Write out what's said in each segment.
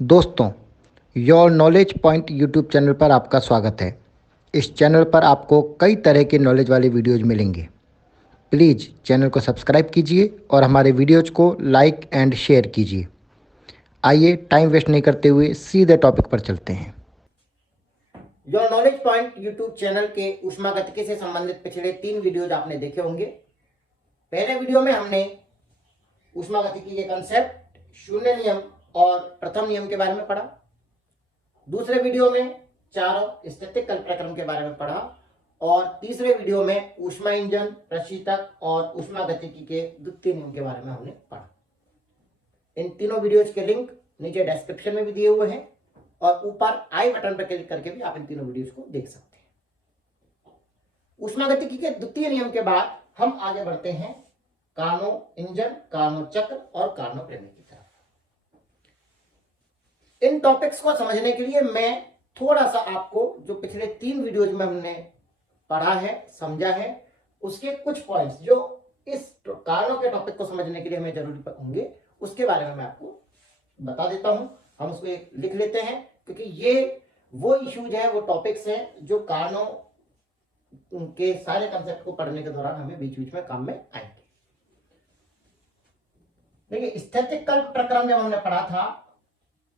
दोस्तों, your knowledge point YouTube channel पर आपका स्वागत है। इस चैनल पर आपको कई तरह के नॉलेज वाले वीडियोज़ मिलेंगे। प्लीज़ चैनल को सब्सक्राइब कीजिए और हमारे वीडियोज़ को लाइक एंड शेयर कीजिए। आइए टाइम वेस्ट नहीं करते हुए सीधे टॉपिक पर चलते हैं। Your knowledge point YouTube channel के ऊष्मागतिकी से संबंधित पिछले 3 वीडियोज आपने देखे होंगे। पहले वीडियो में हमने ऊष्मागतिकी के कंसेप्ट, शून्य नियम और प्रथम नियम के बारे में पढ़ा। दूसरे वीडियो में चारों स्थितिकल्प प्रक्रम के बारे में पढ़ा और तीसरे वीडियो में ऊष्मा इंजन, प्रशीतक और ऊष्मागतिकी के द्वितीय नियम के बारे में हमने पढ़ा। इन तीनों वीडियोज के लिंक नीचे डिस्क्रिप्शन में भी दिए हुए हैं और ऊपर आई बटन पर क्लिक करके भी आप इन तीनों वीडियोस को देख सकते हैं। ऊष्मागतिकी के द्वितीय नियम के बाद हम आगे बढ़ते हैं कार्नो इंजन, कार्नो चक्र और कार्नो प्रेमी की तरफ। इन टॉपिक्स को समझने के लिए मैं थोड़ा सा आपको जो पिछले 3 वीडियोज में हमने पढ़ा है, समझा है, उसके कुछ पॉइंट्स जो इस कार्नो के टॉपिक को समझने के लिए हमें जरूरी होंगे उसके बारे में मैं आपको बता देता हूं। हम उसको एक लिख लेते हैं क्योंकि ये वो इश्यूज है, वो टॉपिक्स हैं जो कार्नो के सारे कंसेप्ट को पढ़ने के दौरान हमें बीच बीच में काम में आएंगे। देखिए, स्थितिकल्प प्रक्रम जब हमने पढ़ा था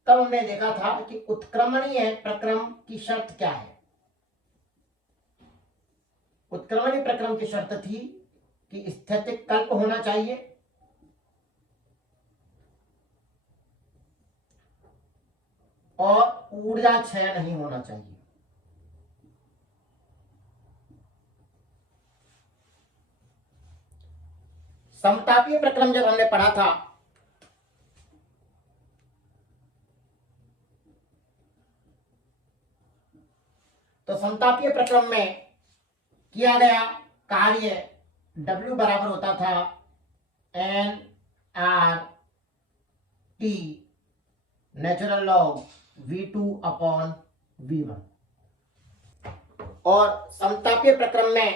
तब हमने देखा था कि उत्क्रमणीय प्रक्रम की शर्त क्या है। उत्क्रमणीय प्रक्रम की शर्त थी कि स्थितिकल्प होना चाहिए और ऊर्जा क्षय नहीं होना चाहिए। समतापीय प्रक्रम जब हमने पढ़ा था तो समतापीय प्रक्रम में किया गया कार्य W बराबर होता था N R T natural log V2/V1 और समतापीय प्रक्रम में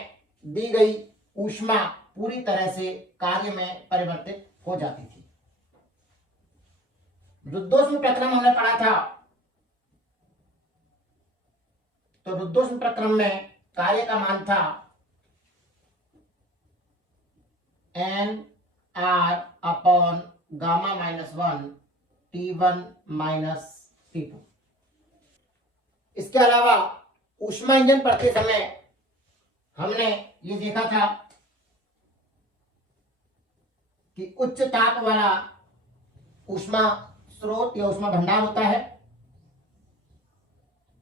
दी गई ऊष्मा पूरी तरह से कार्य में परिवर्तित हो जाती थी। रुद्धोष्म प्रक्रम हमने पढ़ा था तो रुद्धोष्म प्रक्रम में कार्य का मान था N are upon gamma -1 T1 - T2। इसके अलावा ऊष्मा इंजन पढ़ते समय हमने ये देखा था कि उच्च ताप वाला ऊष्मा स्रोत या ऊष्मा भंडार होता है,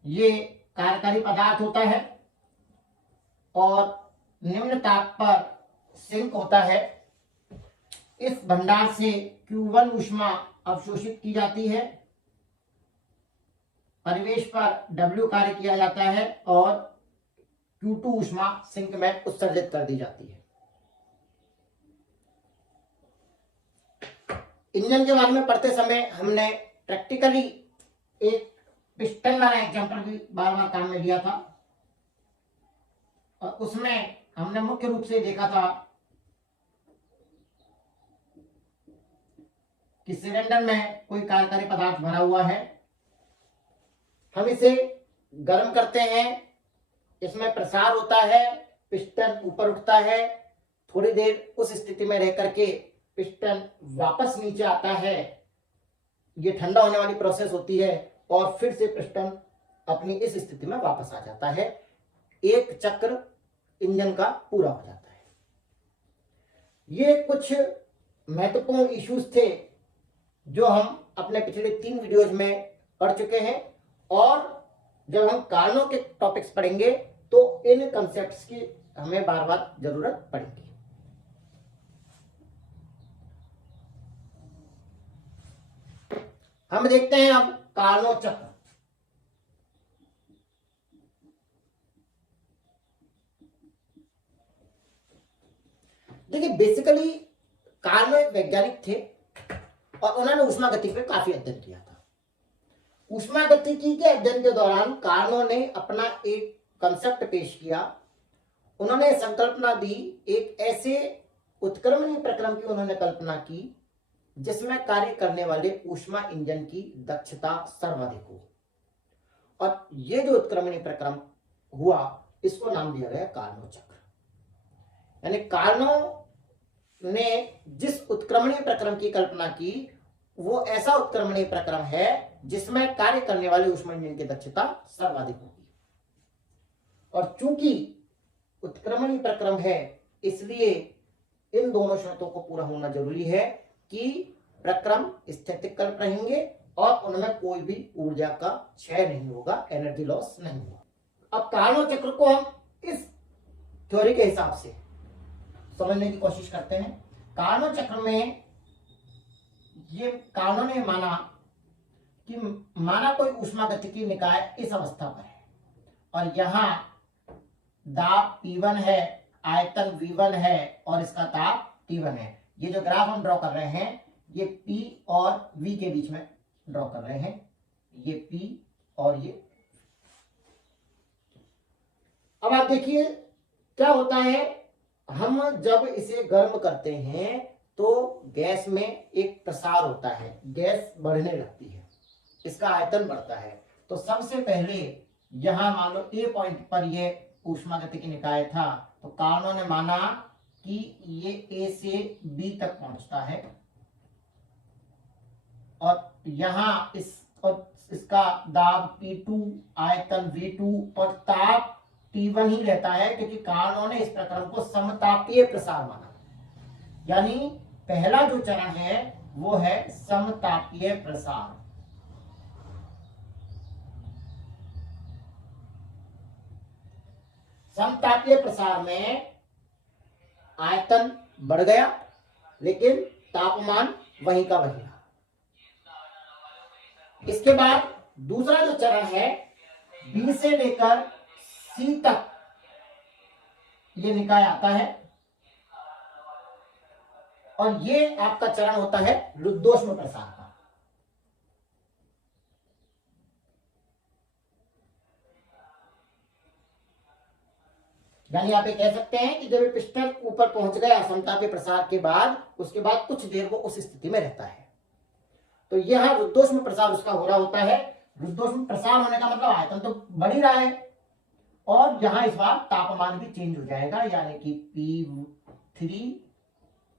ये कार्यकारी पदार्थ होता है और निम्न ताप पर सिंक होता है। इस भंडार से Q1 ऊष्मा अवशोषित की जाती है, परिवेश पर W कार्य किया जाता है और Q2 ऊष्मा सिंक में उत्सर्जित कर दी जाती है। इंजन के बारे में पढ़ते समय हमने प्रैक्टिकली एक पिस्टन वाला एग्जांपल भी बार बार काम में लिया था और उसमें हमने मुख्य रूप से देखा था कि सिलेंडर में कोई कार्यकारी पदार्थ भरा हुआ है, हम इसे गर्म करते हैं, इसमें प्रसार होता है, पिस्टन ऊपर उठता है, थोड़ी देर उस स्थिति में रह करके पिस्टन वापस नीचे आता है, ये ठंडा होने वाली प्रोसेस होती है और फिर से पिस्टन अपनी इस स्थिति में वापस आ जाता है। एक चक्र इंजन का पूरा हो जाता है। ये कुछ महत्वपूर्ण इश्यूज थे जो हम अपने पिछले 3 वीडियोज में पढ़ चुके हैं और जब हम कार्नो के टॉपिक्स पढ़ेंगे तो इन कंसेप्ट्स की हमें बार बार जरूरत पड़ेगी। हम देखते हैं अब कार्नो चक्र। देखिए, बेसिकली कार्नो एक वैज्ञानिक थे और उन्होंने ऊष्मागतिकी पे काफी अध्ययन किया था। ऊष्मागतिकी के अध्ययन के दौरान कार्नो ने अपना एक कंसेप्ट पेश किया। उन्होंने संकल्पना दी, एक ऐसे उत्क्रमणीय प्रक्रम की उन्होंने कल्पना की जिसमें कार्य करने वाले ऊष्मा इंजन की दक्षता सर्वाधिक हो। और ये जो उत्क्रमणीय प्रक्रम हुआ इसको नाम दिया गया कार्नोट चक्र। यानी कार्नो ने जिस उत्क्रमणीय प्रक्रम की कल्पना की वो ऐसा उत्क्रमणीय प्रक्रम है जिसमें कार्य करने वाले ऊष्मा इंजन की दक्षता सर्वाधिक होगी। और चूंकि उत्क्रमणीय प्रक्रम है इसलिए इन दोनों शर्तों को पूरा होना जरूरी है कि प्रक्रम स्थितिक कल्प रहेंगे और उनमें कोई भी ऊर्जा का क्षय नहीं होगा, एनर्जी लॉस नहीं होगा। अब कार्नो चक्र को हम इस थ्योरी के हिसाब से समझने की कोशिश करते हैं। कार्नो चक्र में ये कार्नो ने माना कि माना कोई ऊष्मागतिकी निकाय इस अवस्था पर है और यहां दाब P1 है, आयतन V1 है और इसका ताप T1 है। ये जो ग्राफ हम ड्रॉ कर रहे हैं ये P और V के बीच में ड्रॉ कर रहे हैं, ये P और ये। अब आप देखिए क्या होता है, हम जब इसे गर्म करते हैं तो गैस में एक प्रसार होता है, गैस बढ़ने लगती है, इसका आयतन बढ़ता है। तो सबसे पहले यहां मान लो A पॉइंट पर ये ऊष्मागतिकी निकाय था तो कार्नो ने माना कि ये A से B तक पहुंचता है और यहां इसका दाब P2, आयतन V2 और ताप T1 ही रहता है क्योंकि कार्नो ने इस प्रक्रम को समतापीय प्रसार माना। यानी पहला जो चरण है वो है समतापीय प्रसार। समतापीय प्रसार में आयतन बढ़ गया लेकिन तापमान वहीं का वही रहा। इसके बाद दूसरा जो चरण है B से लेकर C तक ये निकाय आता है और ये आपका चरण होता है रुद्धोष्म प्रसार का। यानी आप ये कह सकते हैं कि जब ये पिस्टन ऊपर पहुंच गया समतापीय प्रसार के बाद, उसके बाद कुछ देर वो उस स्थिति में रहता है। तो यह रुद्धोष्म प्रसार उसका हो रहा होता है। रुद्धोष्म प्रसार होने का मतलब आयतन तो बढ़ ही रहा है और यहां इस बार तापमान भी चेंज हो जाएगा, यानी कि P3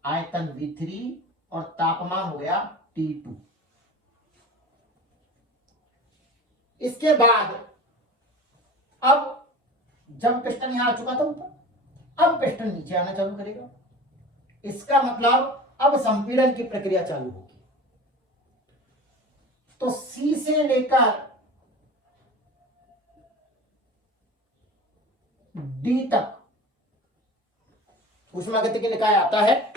आयतन V3 और तापमान हो गया T2। इसके बाद अब जब पिस्टन यहां आ चुका था ऊपर, अब पिस्टन नीचे आना चालू करेगा। इसका मतलब अब संपीड़न की प्रक्रिया चालू होगी। तो C से लेकर D तक ऊष्मागतिकी निकाय आता है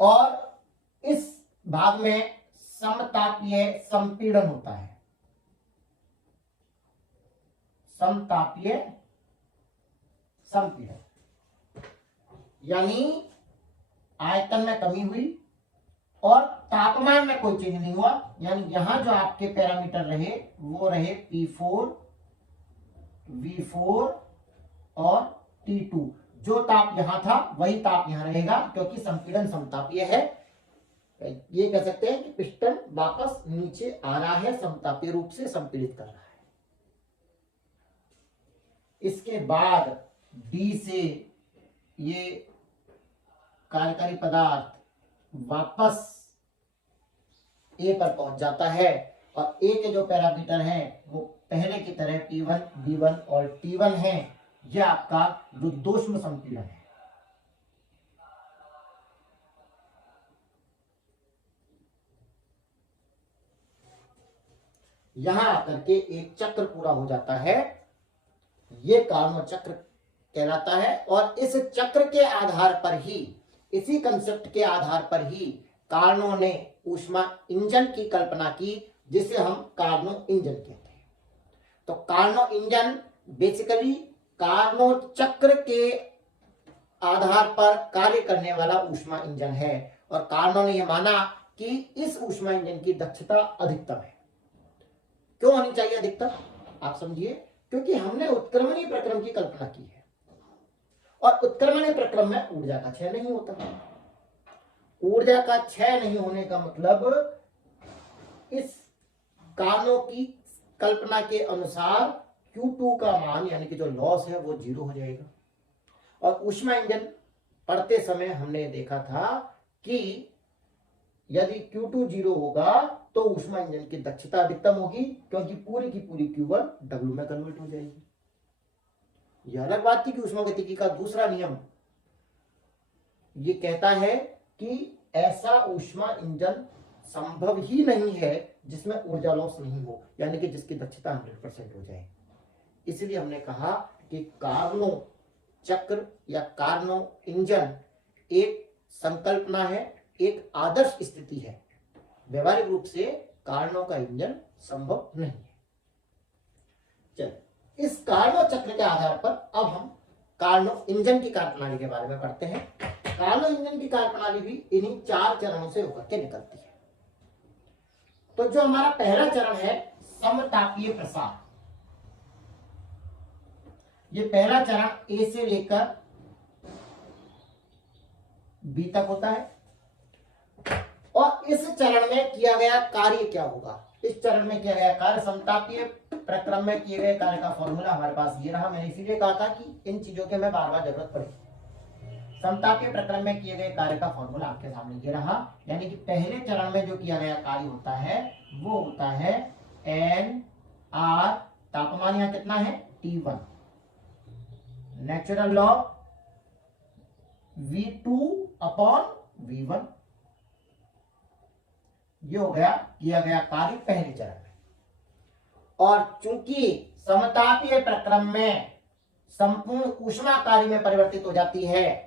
और इस भाग में समतापीय संपीड़न होता है। समतापीय संपीड़न यानी आयतन में कमी हुई और तापमान में कोई चेंज नहीं हुआ। यानी यहां जो आपके पैरामीटर रहे वो रहे P4, V4 और T2। जो ताप यहां था वही ताप यहां रहेगा क्योंकि संपीड़न समतापीय है। ये कह सकते हैं कि पिस्टन वापस नीचे आ रहा है, समतापीय रूप से संपीड़ित कर रहा है। इसके बाद D से ये कार्यकारी पदार्थ वापस A पर पहुंच जाता है और A के जो पैरामीटर हैं वो पहले की तरह P1, B1 और T1 है। यह आपका रुद्धोष्म संपीड़न है। यहां आकर के एक चक्र पूरा हो जाता है, ये कार्नो चक्र कहलाता है। और इस चक्र के आधार पर ही, इसी कंसेप्ट के आधार पर ही कार्नो ने ऊष्मा इंजन की कल्पना की जिसे हम कार्नो इंजन कहते हैं। तो कार्नो इंजन बेसिकली कार्नो चक्र के आधार पर कार्य करने वाला ऊष्मा इंजन है और कार्नो ने यह माना कि इस ऊष्मा इंजन की दक्षता अधिकतम है। क्यों होनी चाहिए अधिकतम, आप समझिए। क्योंकि हमने उत्क्रमणीय प्रक्रम की कल्पना की है और उत्क्रमणीय प्रक्रम में ऊर्जा का क्षय नहीं होता। ऊर्जा का क्षय नहीं होने का मतलब इस कारणों की कल्पना के अनुसार Q2 का मान यानी कि जो लॉस है वो 0 हो जाएगा। और ऊष्मा इंजन पढ़ते समय हमने देखा था कि यदि Q2 0 होगा तो ऊष्मा इंजन की दक्षता अधिकतम होगी, क्योंकि पूरी की पूरी Q1 W में कन्वर्ट हो जाएगी। यह अलग बात थी कि ऊष्मागतिकी का दूसरा नियम ये कहता है कि ऐसा ऊष्मा इंजन संभव ही नहीं है जिसमें ऊर्जा लॉस नहीं हो, यानी कि जिसकी दक्षता 100% हो जाए। इसलिए हमने कहा कि कार्नो चक्र या कार्नो इंजन एक संकल्पना है, एक आदर्श स्थिति है। व्यवहारिक रूप से कार्नो का इंजन संभव नहीं है। चलिए, इस कार्नो चक्र के आधार पर अब हम कार्नो इंजन की कार्यप्रणाली के बारे में पढ़ते हैं। कार्नो इंजन की कार्यप्रणाली भी इन्हीं 4 चरणों से होकर के निकलती है। तो जो हमारा पहला चरण है समतापीय प्रसार, ये पहला चरण ए से लेकर बी तक होता है। और इस चरण में किया गया कार्य क्या होगा? इस चरण में किया गया कार्य, समतापीय प्रक्रम में किए गए कार्य का फॉर्मूला हमारे पास ये रहा। मैंने इसीलिए कहा था कि इन चीजों के हमें बार बार जरूरत पड़ेगी। समतापीय प्रक्रम में किए गए कार्य का फॉर्मूला आपके सामने ये रहा। यानी कि पहले चरण में जो किया गया कार्य होता है वो होता है एन आर, तापमान यहां कितना है T1, natural log V2 upon V1। ये हो गया किया गया कार्य पहले चरण में। और चूंकि समतापीय प्रक्रम में संपूर्ण ऊष्मा कार्य में परिवर्तित हो जाती है,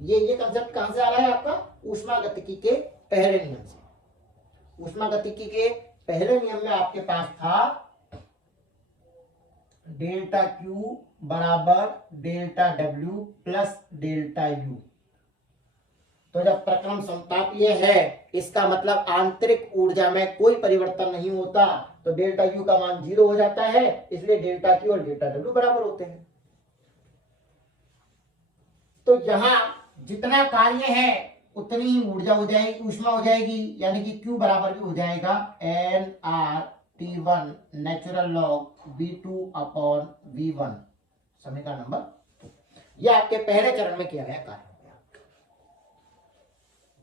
ये कंसेप्ट कहां से आ रहा है आपका? ऊष्मागतिकी के पहले नियम से। ऊष्मागतिकी के पहले नियम में आपके पास था डेल्टा Q बराबर delta W plus delta U। तो जब प्रक्रम समतापीय है, इसका मतलब आंतरिक ऊर्जा में कोई परिवर्तन नहीं होता, तो डेल्टा U का मान 0 हो जाता है। इसलिए डेल्टा Q और डेल्टा W बराबर होते हैं। तो यहां जितना कार्य है उतनी ही ऊर्जा हो जाएगी, ऊष्मा हो जाएगी, यानी कि Q बराबर भी हो जाएगा nRT1 natural log V2 upon V1, समीकरण नंबर 2। यह आपके पहले चरण में किया गया कार्य हो गया।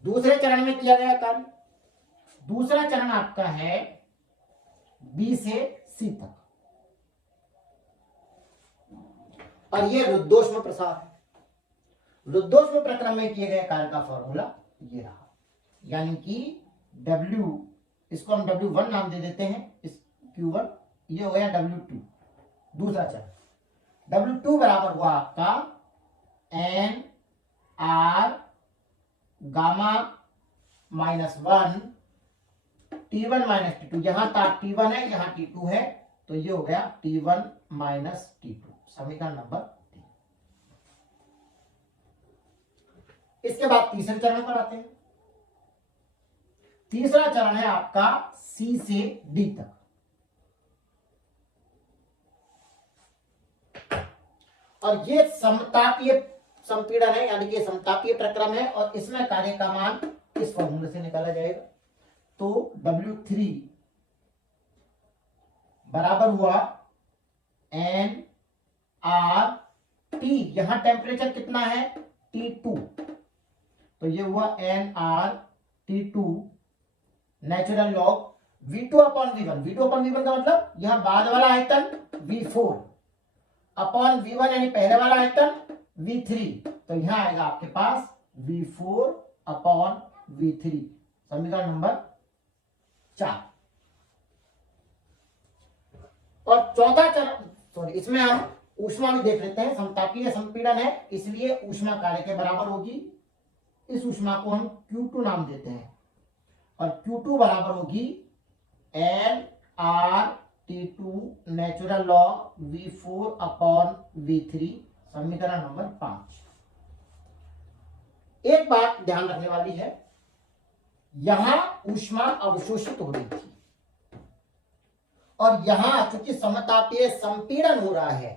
दूसरे चरण में किया गया कार्य, दूसरा चरण आपका है B से C तक, और यह रुद्धोष्म प्रसार है। रुद्धोष्म प्रक्रम में किए गए कार्य का फॉर्मूला ये रहा। यानी कि W, इसको हम W1 नाम दे देते हैं, इस Q1, ये हो गया W2। दूसरा चरण W2 बराबर हुआ आपका N R gamma -1 T1 minus T2। यहां T1 है, यहां T2 है, तो ये हो गया T1 माइनस T2, समीकरण नंबर 3। इसके बाद तीसरे चरण पर आते हैं। तीसरा चरण है आपका C से D तक। और ये समतापीय संपीड़न है, यानी कि समतापीय प्रक्रम है, और इसमें कार्य का मान इस फॉर्मूले से निकाला जाएगा। तो W3 बराबर हुआ N R T, यहां टेम्परेचर कितना है T2, तो ये हुआ nR T2 natural log V2 upon V1। V2 upon V1 का मतलब यहां बाद वाला आयतन V4 अपॉन V1 यानी पहले वाला आयतन V3, तो यहां आएगा आपके पास V4 अपॉन V3, समीकरण नंबर 4। और चौथा चरण, सॉरी, इसमें हम ऊष्मा भी देख लेते हैं। समतापीय संपीड़न है, इसलिए ऊष्मा कार्य के बराबर होगी। इस ऊष्मा को हम Q2 नाम देते हैं, और Q2 बराबर होगी nR T2 natural log V4 upon V3, समीकरण नंबर 5। एक बात ध्यान रखने वाली है, यहां ऊष्मा अवशोषित हो रही थी, और यहां चूंकि समतापीय संपीड़न हो रहा है,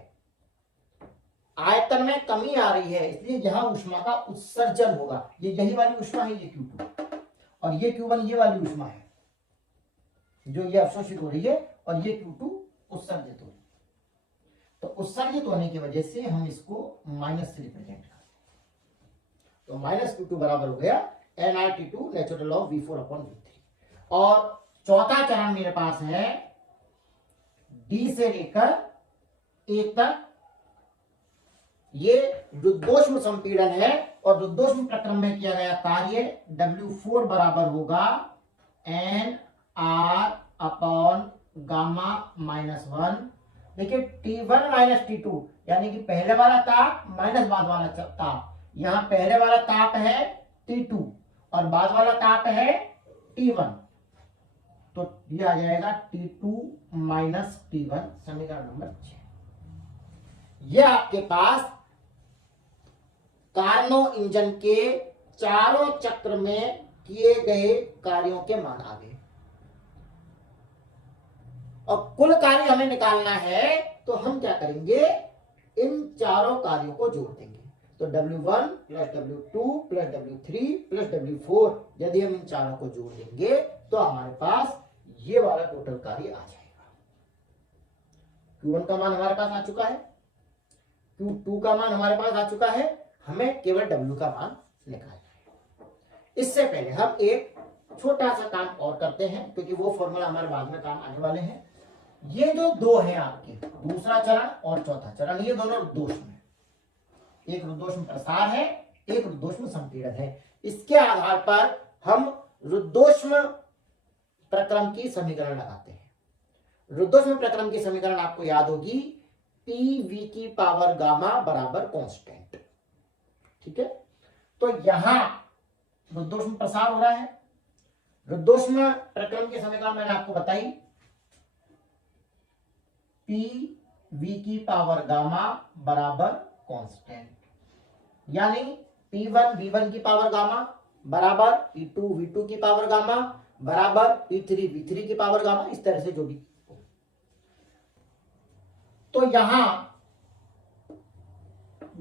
आयतन में कमी आ रही है, इसलिए यहां ऊष्मा का उत्सर्जन होगा। ये यही वाली ऊष्मा है, ये Q2, और ये Q1 ये वाली ऊष्मा है जो ये अवशोषित हो रही है, और ये Q2 उत्सर्जित हो रही है। तो उत्सर्जित होने की वजह से हम इसको माइनस से रिप्रेजेंट करते हैं। तो माइनस Q2 बराबर हो गया nRT2 नेचुरल ऑफ V4/V3। और चौथा चरण मेरे पास है D से लेकर A तक, ये रुद्धोष्म संपीड़न है, और रुद्धोष्म प्रक्रम में किया गया कार्य W4 बराबर होगा NR अपॉन गामा -1। देखिए T1 माइनस T2 यानी कि पहले वाला ताप माइनस बाद वाला ताप, यहां पहले वाला ताप है T2 और बाद वाला ताप है T1, तो ये आ जाएगा T2 माइनस T1, समीकरण नंबर 6। ये आपके पास कार्नो इंजन के चारों चक्र में किए गए कार्यों के मान आ गए। और कुल कार्य हमें निकालना है, तो हम क्या करेंगे, इन चारों कार्यों को जोड़ देंगे। तो W1 plus W2 plus W3 plus W4, यदि हम इन चारों को जोड़ देंगे तो हमारे पास ये वाला टोटल कार्य आ जाएगा। Q1 का मान हमारे पास आ चुका है, Q2 का मान हमारे पास आ चुका है, हमें केवल W का मान निकालना है। इससे पहले हम एक छोटा सा काम और करते हैं, क्योंकि वो फॉर्मूला हमारे बाद में काम आने वाले हैं। ये जो दो हैं आपके, दूसरा चरण और चौथा चरण, ये दोनों रुद्धोष्म है। एक रुद्धोष्म प्रसार है, एक रुद्धोष्म संपीड़न है। इसके आधार पर हम रुद्धोष्म प्रक्रम की समीकरण लगाते हैं। रुद्धोष्म प्रक्रम की समीकरण आपको याद होगी, PV की पावर गामा बराबर कांस्टेंट। ठीक है, तो यहां रुद्धोष्म प्रसार हो रहा है। रुद्धोष्म प्रक्रम की समीकरण मैंने आपको बताई, PV की पावर गामा बराबर कांस्टेंट, यानी P1 V1 की पावर गामा बराबर P2 V2 की पावर गामा बराबर P3 V3 की पावर गामा, इस तरह से जो भी। तो यहां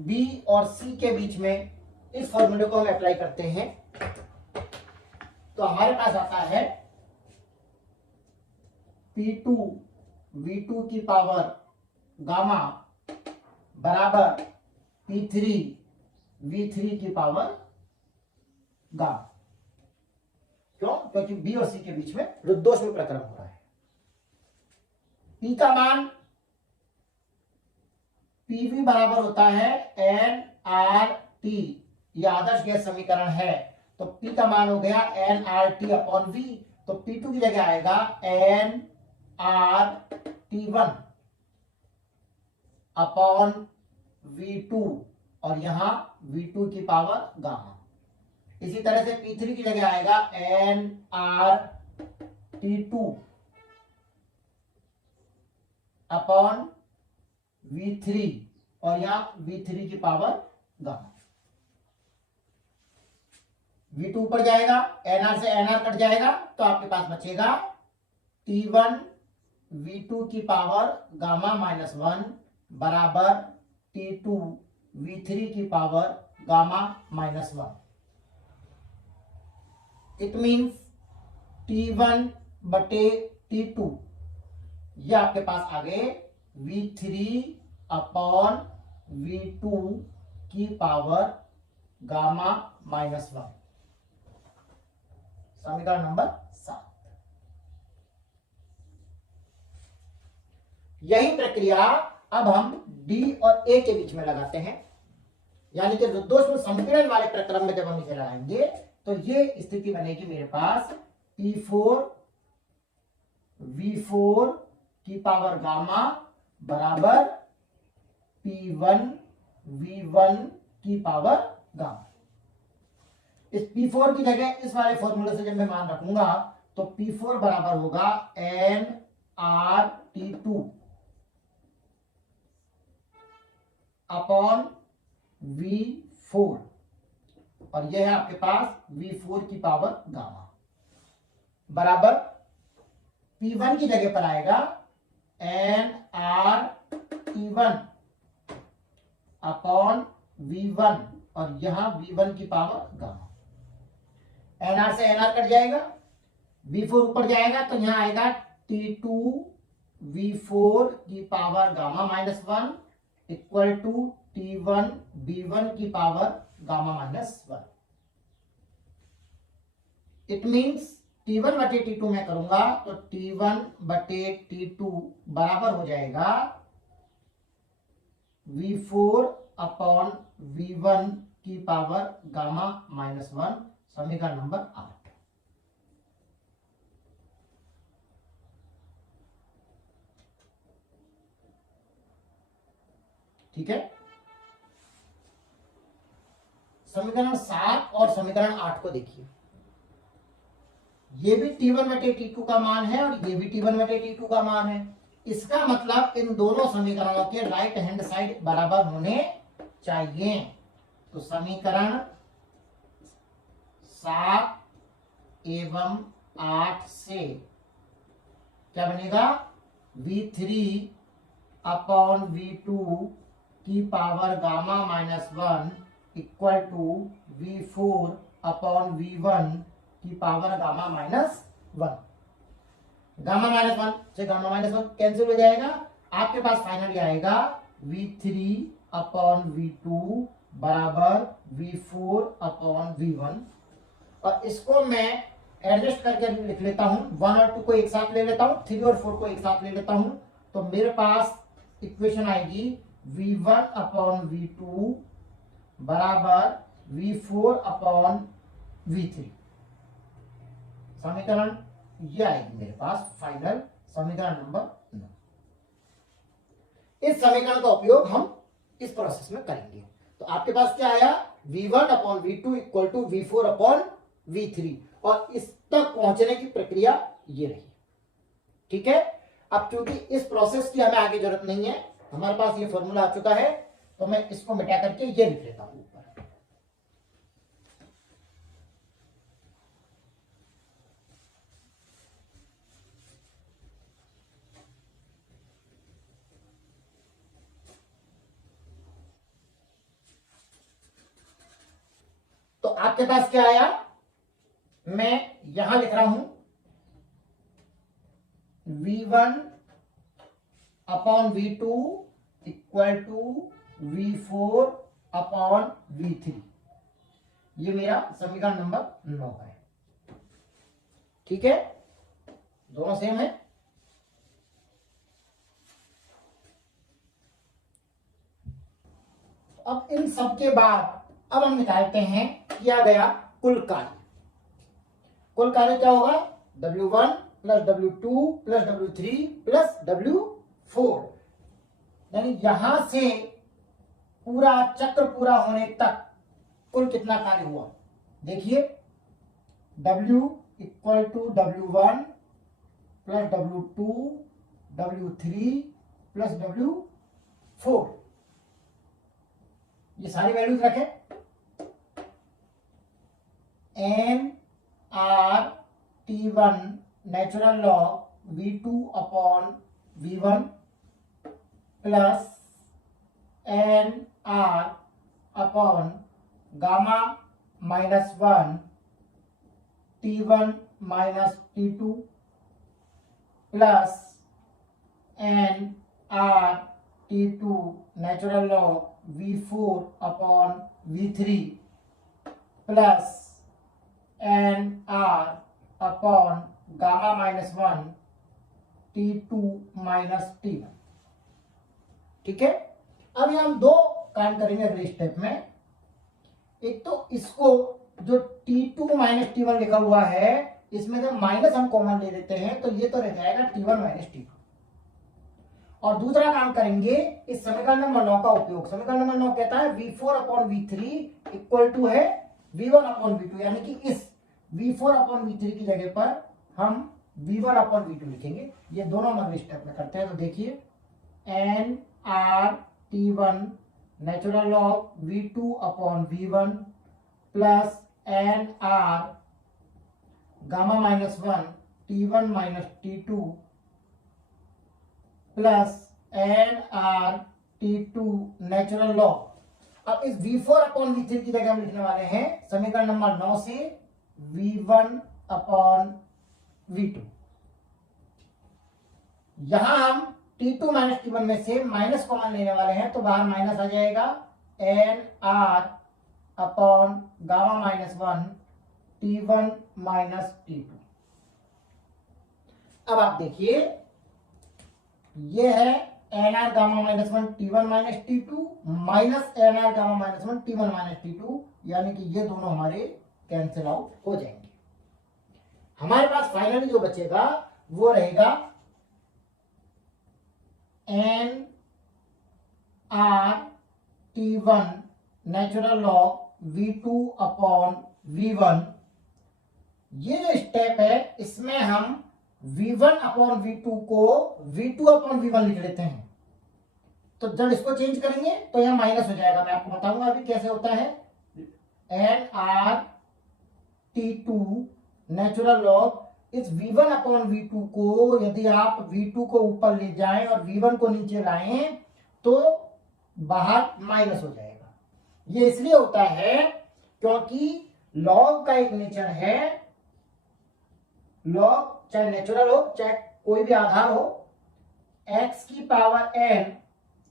B और C के बीच में इस फॉर्मूले को हम अप्लाई करते हैं, तो हमारे पास आता है P2 V2 की पावर गामा बराबर P3 V3 की पावर गामा। क्यों? क्योंकि B और C के बीच में रुद्धोष्म प्रक्रम हो रहा है। P का मान PV बराबर होता है nRT, यह आदर्श गैस समीकरण है। तो P का मान हो गया nRT अपॉन V, तो P2 की जगह आएगा nRT1 अपॉन V2, और यहां V2 की पावर गामा। इसी तरह से P3 की जगह आएगा nRT2 अपॉन V3, और यहां V3 की पावर गामा। V2 ऊपर जाएगा, NR से NR कट जाएगा, तो आपके पास बचेगा T1 V2 की पावर गामा -1 बराबर T2 V3 की power gamma -1। It means T1 बटे T2, ये आपके पास आ गए V3 अपॉन V2 की पावर गामा -1, समीकरण नंबर 7। यही प्रक्रिया अब हम D और A के बीच में लगाते हैं, यानी कि रुद्धोष्म संपीड़न वाले प्रक्रम में जब हम इसे लगाएंगे तो ये स्थिति बनेगी मेरे पास P4 V4 की पावर गामा बराबर P1 V1 की पावर गामा। इस P4 की जगह इस वाले फॉर्मूले से जब मैं मान रखूंगा तो P4 बराबर होगा nRT2 अपॉन V4, और यह है आपके पास V4 की पावर गामा बराबर P1 की जगह पर आएगा nRT1 अपॉन V1 और यहाँ V1 की पावर गामा। NR से NR कट जाएगा, V4 ऊपर जाएगा तो यहाँ आएगा T2 V4 की power gamma -1 equal to T1 V1 की power gamma -1। It means T1 बटे T2 में करूंगा तो T1 बटे T2 बराबर हो जाएगा V4 अपॉन V1 की पावर गामा -1, समीकरण नंबर 8। ठीक है, समीकरण 7 और समीकरण 8 को देखिए। ये भी T1 बटे T2 का मान है और ये भी T1 बटे T2 का मान है। इसका मतलब इन दोनों समीकरणों के राइट हैंड साइड बराबर होने चाहिए। तो समीकरण 7 एवं 8 से क्या बनेगा? V3 अपॉन V2 की power gamma -1 equal to V4 upon V1 की पावर गामा -1। गामा -1 से गामा -1 कैंसिल हो जाएगा। आपके पास फाइनली आएगा V3 अपॉन V2 बराबर V4 अपॉन V1। और इसको मैं एडजस्ट करके लिख लेता हूं, 1 और 2 को एक साथ ले लेता हूं, 3 और 4 को एक साथ ले लेता हूं, तो मेरे पास इक्वेशन आएगी V1 अपॉन V2 बराबर V4 अपॉन V3। समीकरण ये आएगी मेरे पास फाइनल समीकरण नंबर 9। इस समीकरण का उपयोग हम इस प्रोसेस में करेंगे। तो आपके पास क्या आया? V1 upon V2 equal to V4 upon V3, और इस तक पहुंचने की प्रक्रिया ये रही। ठीक है, अब क्योंकि इस प्रोसेस की हमें आगे जरूरत नहीं है, हमारे पास ये फॉर्मूला आ चुका है, तो मैं इसको मिटा करके ये लिख लेता हूं ऊपर। तो आपके पास क्या आया? मैं यहां लिख रहा हूं V1 upon V2 equal to V4 upon V3। ये मेरा समीकरण नंबर 9 है। ठीक है, दोनों सेम है। अब इन सब के बाद अब हम निकालते हैं किया गया कुल कार्य। कुल कार्य क्या होगा? W1 plus W2 plus W3 plus W4, यानी यहां से पूरा चक्र पूरा होने तक कुल कितना कार्य हुआ? देखिए, W equal to W1 plus W2 W3 plus W4, ये सारी वैल्यूज रखें। NR T1 natural log V2 upon V1 plus NR upon gamma -1 T1 minus T2 plus NR T2 natural log V4 upon V3 plus NR upon gamma -1 T2 minus T1। ठीक है, अब ये हम दो काम करेंगे अगले स्टेप में। एक तो इसको जो T2 माइनस T1 लिखा हुआ है, इसमें जब माइनस हम कॉमन ले लेते हैं तो ये तो रह जाएगा T1 माइनस T2। और दूसरा काम करेंगे इस समीकरण नंबर 9 का उपयोग। समीकरण नंबर 9 कहता है V4 upon V3 equal to है V1 अपॉन V2, यानी कि इस V4 अपॉन V3 की जगह पर हम V1 अपॉन V2 लिखेंगे। ये दोनों हम अगले स्टेप में करते हैं। तो देखिए, NR T1 natural log V2 upon V1 plus NR gamma -1 T1 minus T2 plus NR T2 natural log अब इस V4 अपॉन V3 की जगह हम लिखने वाले हैं समीकरण नंबर 9 से V1 अपॉन V2। यहां हम T2 माइनस T1 में से माइनस कॉमन लेने वाले हैं, तो बाहर माइनस आ जाएगा NR upon gamma minus 1 T1 minus T2। अब आप देखिए ये है NR gamma minus 1 T1 minus T2 minus NR gamma minus 1 T1 minus T2, यानी कि ये दोनों हमारे कैंसिल आउट हो जाएंगे। हमारे पास फाइनली जो बचेगा वो रहेगा NR T1 natural log V2 upon V1। ये जो स्टेप है इसमें हम V1 अपॉन V2 को V2 अपॉन V1 लिख लेते हैं। तो जब इसको चेंज करेंगे तो यह माइनस हो जाएगा। मैं आपको बताऊंगा अभी कैसे होता है। NR T2 नेचुरल लॉग इस V1 अपॉन V2 को यदि आप V2 को ऊपर ले जाएं और V1 को नीचे लाएं तो बाहर माइनस हो जाएगा। ये इसलिए होता है क्योंकि लॉग का एक नेचर है, लॉग चाहे नेचुरल हो चाहे कोई भी आधार हो, x की पावर n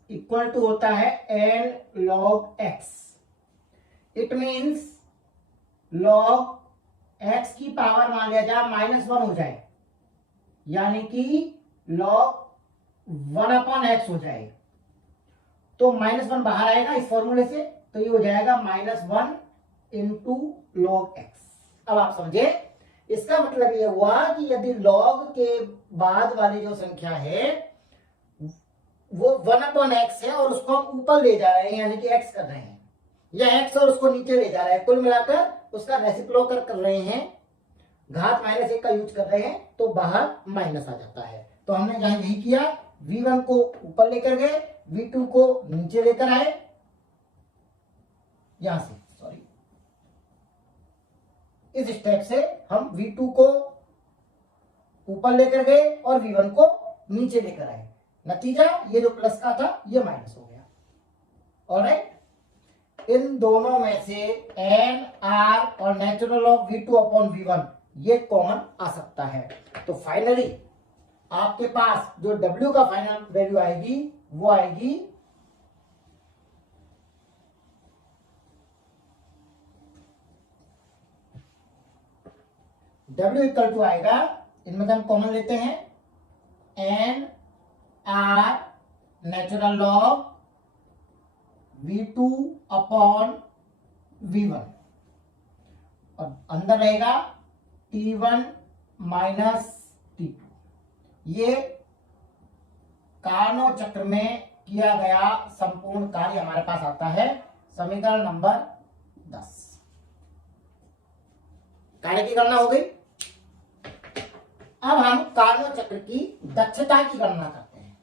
इक्वल टू होता है n log x। It means log x की पावर मान लिया जाए -1 हो जाए, यानी कि log 1 अपॉन x हो जाए, तो -1 बाहर आएगा इस फॉर्मूले से, तो ये हो जाएगा -1 इंटू log x। अब आप समझे, इसका मतलब ये हुआ कि यदि log के बाद वाली जो संख्या है वो 1 अपॉन x है और उसको हम ऊपर ले जा रहे हैं यानी कि x कर रहे हैं, या x और उसको नीचे ले जा रहे हैं, कुल मिलाकर उसका रेसिप्रोकल कर रहे हैं, घात -1 का यूज कर रहे हैं, तो बाहर माइनस आ जाता है। तो हमने यहां यही किया, V1 को ऊपर लेकर गए, V2 को नीचे लेकर आए, यहां से सॉरी इस स्टेप से हम V2 को ऊपर लेकर गए और V1 को नीचे लेकर आए। नतीजा ये जो प्लस का था ये माइनस हो गया। ऑलराइट, इन दोनों में से एन आर और natural log V2 upon V1 ये कॉमन आ सकता है। तो फाइनली आपके पास जो W का फाइनल वैल्यू आएगी वो आएगी W इक्वल टू आएगा, इनमें से हम कॉमन लेते हैं, N R natural log V2 upon V1 और अंदर रहेगा T1 माइनस T2। ये कार्नो चक्र में किया गया संपूर्ण कार्य हमारे पास आता है समीकरण नंबर 10। कार्य की गणना हो गई। अब हम कार्नो चक्र की दक्षता की गणना करते हैं।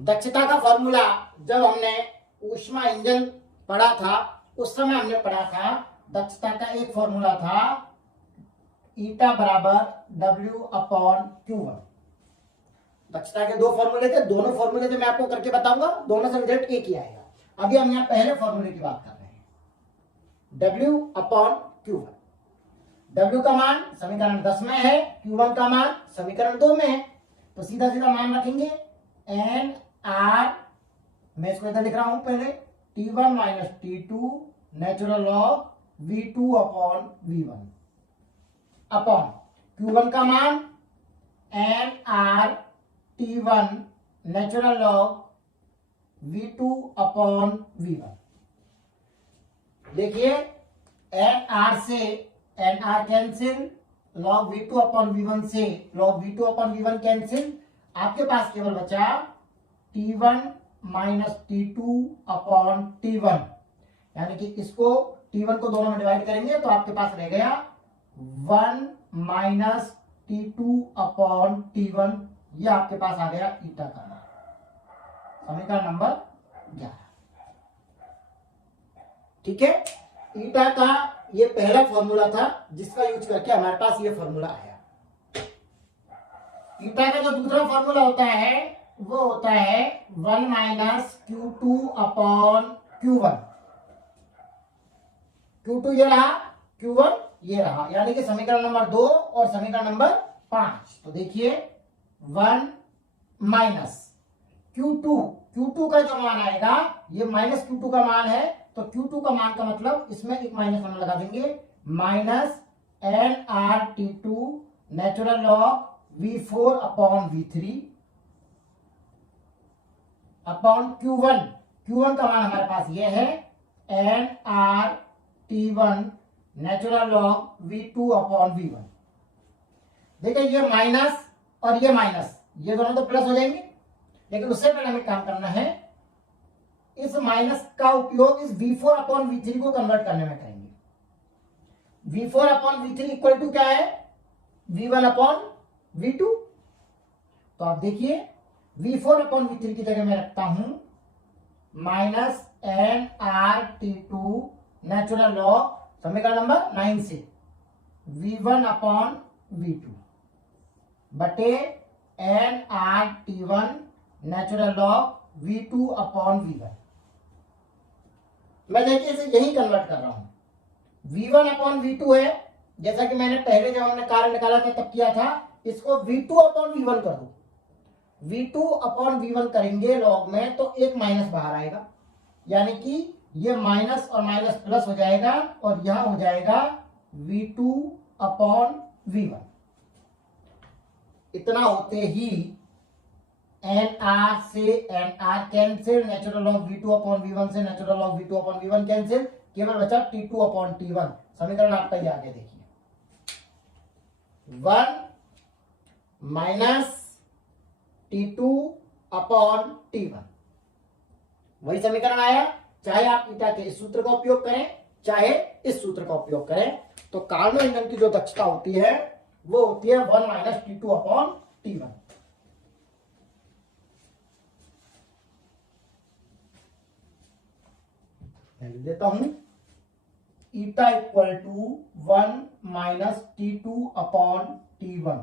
दक्षता का फॉर्मूला जब हमने ऊष्मा इंजन पढ़ा था उस समय हमने पढ़ा था, दक्षता का एक फॉर्मूला था ईटा बराबर W अपॉन Q1। दक्षता के दो फॉर्मूले थे, दोनों फॉर्मूले से मैं आपको करके बताऊंगा, दोनों से रिजल्ट एक ही आएगा। अभी हम यहाँ पहले फॉर्मूले की बात कर रहे हैं, W अपॉन Q1। W का मान समीकरण 10 में है, Q1 का मान समीकरण 2 में है, तो सीधा सीधा मान रखेंगे एन आर, मैं इसको इधर लिख रहा हूं पहले, T1 minus T2 natural log V2 upon V1 upon Q1 का मान N R T1 natural log V2 upon V1। देखिए एन आर से N R cancel, log V2 upon V1 से log V2 upon V1 cancel, आपके पास केवल बचा T1 minus T2 upon T1, यानी कि इसको T1 को दोनों में डिवाइड करेंगे तो आपके पास रह गया 1 माइनस T2 अपॉन T1। ये आपके पास आ गया ईटा का मान, समीकरण नंबर 11। ठीक है, ईटा का ये पहला फॉर्मूला था जिसका यूज करके हमारे पास ये फॉर्मूला आया। ईटा का जो दूसरा फॉर्मूला होता है वो होता है 1 minus Q2 upon Q1। Q2 ये रहा, Q1 ये रहा, यानी कि समीकरण नंबर 2 और समीकरण नंबर 5। तो देखिए 1 माइनस Q2 का जो मान आएगा, ये माइनस Q2 का मान है, तो Q2 का मान का मतलब इसमें एक माइनस हम लगा देंगे, minus nRT2 natural log V4 upon V3 upon Q1 का मान हमारे पास ये है nRT1 natural log V2 upon V1। देखिए ये माइनस और ये माइनस, ये दोनों तो प्लस हो जाएंगे, लेकिन उससे पहले हमें काम करना है, इस माइनस का उपयोग इस V4 अपॉन V3 को कन्वर्ट करने में करेंगे। V4 upon V3 equal to क्या है, V1 अपॉन V2। तो आप देखिए V4 अपॉन V3 की जगह मैं रखता हूं माइनस nRT2 नेचुरल लॉग समीकरण नंबर 9 से V1 अपॉन V2 बटे nRT1 natural log V2 upon V1। मैं देखिए इसे यही कन्वर्ट कर रहा हूं, V1 अपॉन V2 है, जैसा कि मैंने पहले जब हमने कार्य निकाला था तब किया था, इसको V2 अपॉन V1 कर दो। V2 अपॉन V1 करेंगे लॉग में तो एक माइनस बाहर आएगा, यानी कि ये माइनस और माइनस प्लस हो जाएगा और यहां हो जाएगा V2 अपॉन V1। इतना होते ही NR से NR cancel, natural log V2 upon V1 से natural log V2 upon V1 cancel, केवल बचा T2 अपॉन T1। समीकरण आपका ये आगे देखिए, 1 माइनस T2 अपॉन T1, वही समीकरण आया, चाहे आप ईटा के इस सूत्र का उपयोग करें चाहे इस सूत्र का उपयोग करें। तो कार्नो ईंधन की जो दक्षता होती है वो होती है 1 माइनस T2 अपॉन T1। मैं लिख देता हूं eta equal to 1 minus T2 upon T1।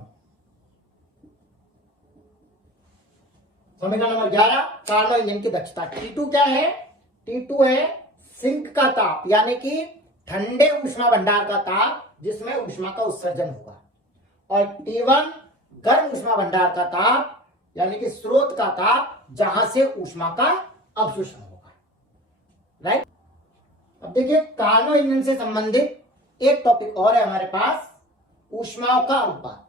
समीकरण नंबर 11 कार्नो इंजन की दक्षता। T2 क्या है, T2 है सिंक का ताप, यानी कि ठंडे ऊष्मा भंडार का ताप जिसमें ऊष्मा का उत्सर्जन होगा, और T1 गर्म ऊष्मा भंडार का ताप, यानी कि स्रोत का ताप जहां से ऊष्मा का अवशोषण होगा। राइट। अब देखिए कार्नो इंजन से संबंधित एक टॉपिक और है हमारे पास, ऊष्माओं का अनुपात।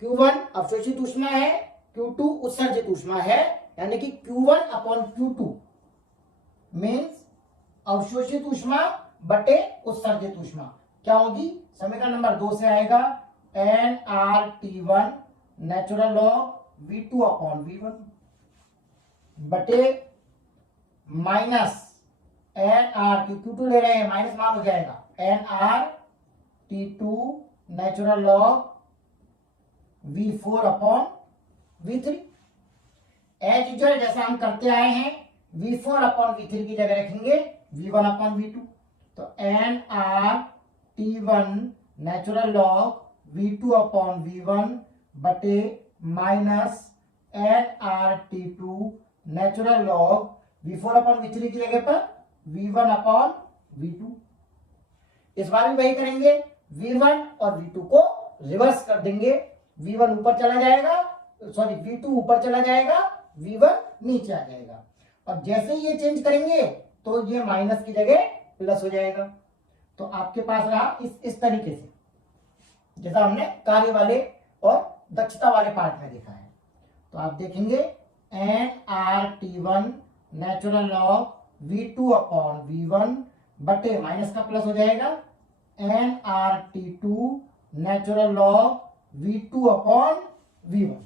Q1 अवशोषित ऊष्मा है, Q2 उत्सर्जित ऊष्मा है, यानी कि Q1 अपॉन Q2 मीन्स अवशोषित ऊष्मा बटे उत्सर्जित ऊष्मा क्या होगी, समीकरण नंबर 2 से आएगा nRT1 natural log V2 upon V1 बटे माइनस Q2 ले रहे हैं, माइनस मान हो जाएगा nRT2 natural log V4 upon V3। As usual जैसा हम करते आए हैं, V4 अपॉन V3 की जगह रखेंगे V1 अपॉन V2। तो nRT1 natural log V2 upon V1 बटे minus nRT2 natural log V4 upon V3 की जगह पर V1 अपॉन V2। इस बार भी वही करेंगे, V1 और V2 को रिवर्स कर देंगे, V1 ऊपर चला जाएगा, सॉरी V2 ऊपर चला जाएगा, V1 नीचे आ जाएगा। अब जैसे ही ये चेंज करेंगे तो ये माइनस की जगह प्लस हो जाएगा। तो आपके पास रहा इस तरीके से, जैसा हमने कार्य वाले और दक्षता वाले पार्ट में देखा है। तो आप देखेंगे nRT1 natural log V2 upon V1 बटे माइनस का प्लस हो जाएगा nRT2 natural log V2 upon V1,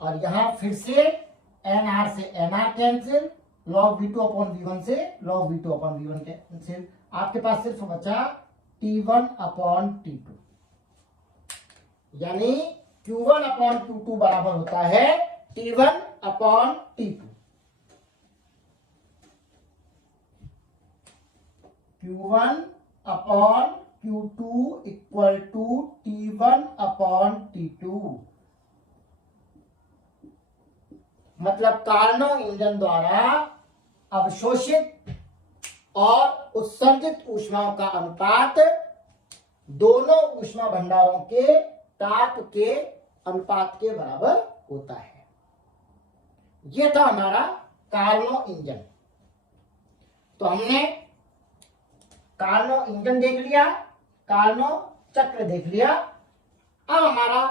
और यहां फिर से NR से NR cancel, log V2 upon V1 से log V2 upon V1 cancel. आपके पास सिर्फ बचा T1 अपॉन T2, यानी Q1 अपॉन Q2 बराबर होता है T1 upon T2। Q1 upon Q2 equal to T1 upon T2। मतलब कार्नो इंजन द्वारा अवशोषित और उत्सर्जित ऊष्माओं का अनुपात दोनों ऊष्मा भंडारों के ताप के अनुपात के बराबर होता है। यह था हमारा कार्नो इंजन। तो हमने कार्नो इंजन देख लिया, कार्नो चक्र देख लिया। अब हमारा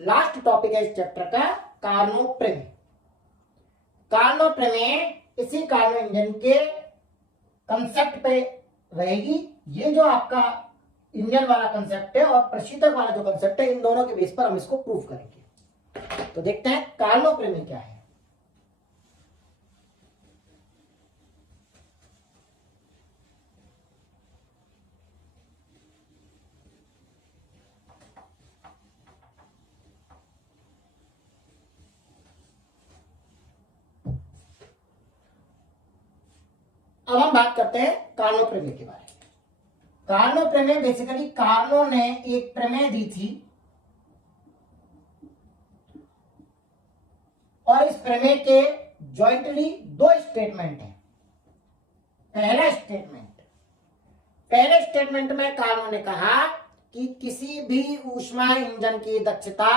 लास्ट टॉपिक है इस चैप्टर का कार्नो प्रमेय। कार्नो प्रमेय इसी कार्नो इंजन के कंसेप्ट पे रहेगी। ये जो आपका इंजन वाला कंसेप्ट है और प्रशीतक वाला जो कंसेप्ट है, इन दोनों के बेस पर हम इसको प्रूव करेंगे। तो देखते हैं कार्नो प्रमेय क्या है। अब हम बात करते हैं कार्नो प्रमेय के बारे में। कार्नो प्रमेय बेसिकली कार्नो ने एक प्रमेय दी थी और इस प्रमेय के जॉइंटली दो स्टेटमेंट हैं। पहले स्टेटमेंट में कार्नो ने कहा कि किसी भी ऊष्मा इंजन की दक्षता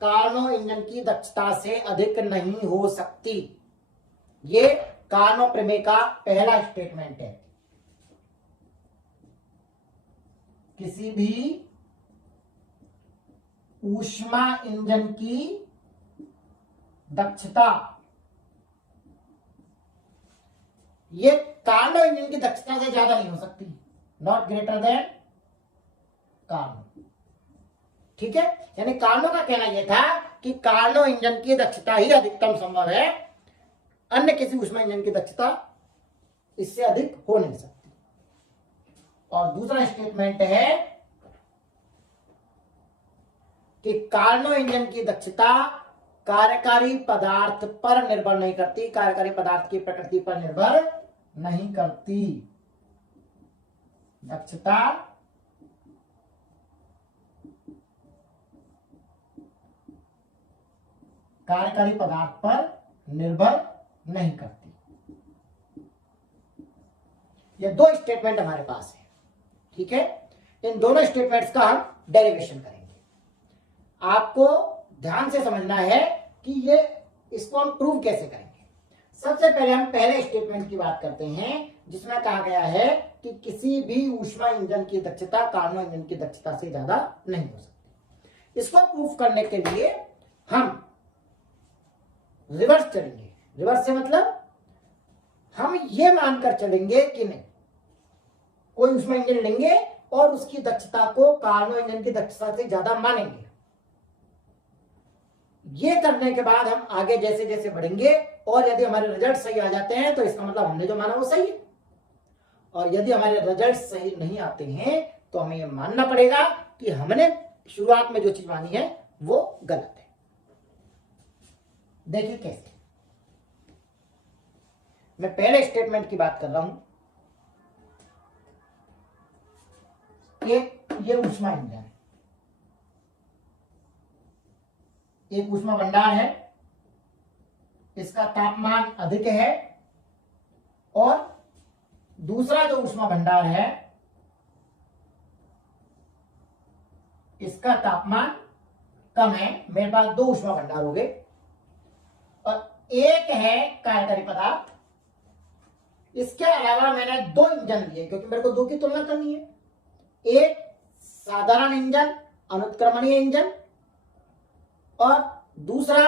कार्नो इंजन की दक्षता से अधिक नहीं हो सकती। ये कार्नो प्रमेय का पहला स्टेटमेंट है। किसी भी ऊष्मा इंजन की दक्षता, ये कार्नो इंजन की दक्षता से ज्यादा नहीं हो सकती, नॉट ग्रेटर देन कार्नो। ठीक है, यानी कार्नो का कहना यह था कि कार्नो इंजन की दक्षता ही अधिकतम संभव है, अन्य किसी ऊष्मा इंजन की दक्षता इससे अधिक हो नहीं सकती। और दूसरा स्टेटमेंट है कि कार्नो इंजन की दक्षता कार्यकारी पदार्थ पर निर्भर नहीं करती, कार्यकारी पदार्थ की प्रकृति पर निर्भर नहीं करती। दक्षता कार्यकारी पदार्थ पर निर्भर नहीं करती। ये दो स्टेटमेंट हमारे पास है। ठीक है, इन दोनों स्टेटमेंट्स का हम डेरिवेशन करेंगे। आपको ध्यान से समझना है कि ये इसको हम प्रूव कैसे करेंगे। सबसे पहले हम पहले स्टेटमेंट की बात करते हैं, जिसमें कहा गया है कि किसी भी ऊष्मा इंजन की दक्षता कार्नो इंजन की दक्षता से ज्यादा नहीं हो सकती। इसको प्रूव करने के लिए हम रिवर्स चलेंगे। रिवर्स से मतलब हम ये मानकर चलेंगे कि नहीं, कोई ऊष्मा इंजन लेंगे और उसकी दक्षता को कार्नो इंजन की दक्षता से ज्यादा मानेंगे। ये करने के बाद हम आगे जैसे जैसे बढ़ेंगे और यदि हमारे रिजल्ट सही आ जाते हैं तो इसका मतलब हमने जो माना वो सही है, और यदि हमारे रिजल्ट सही नहीं आते हैं तो हमें ये मानना पड़ेगा कि हमने शुरुआत में जो चीज मानी है वो गलत है। देखिए कैसे। मैं पहले स्टेटमेंट की बात कर रहा हूं। ये ऊष्मा इंजन है, एक ऊष्मा भंडार है, इसका तापमान अधिक है, और दूसरा जो ऊष्मा भंडार है इसका तापमान कम है। मेरे पास दो ऊष्मा भंडार हो गए और एक है कार्यकारी पदार्थ। इसके अलावा मैंने दो इंजन लिए क्योंकि मेरे को दो की तुलना करनी है। एक साधारण इंजन, अनुत्क्रमणीय इंजन, और दूसरा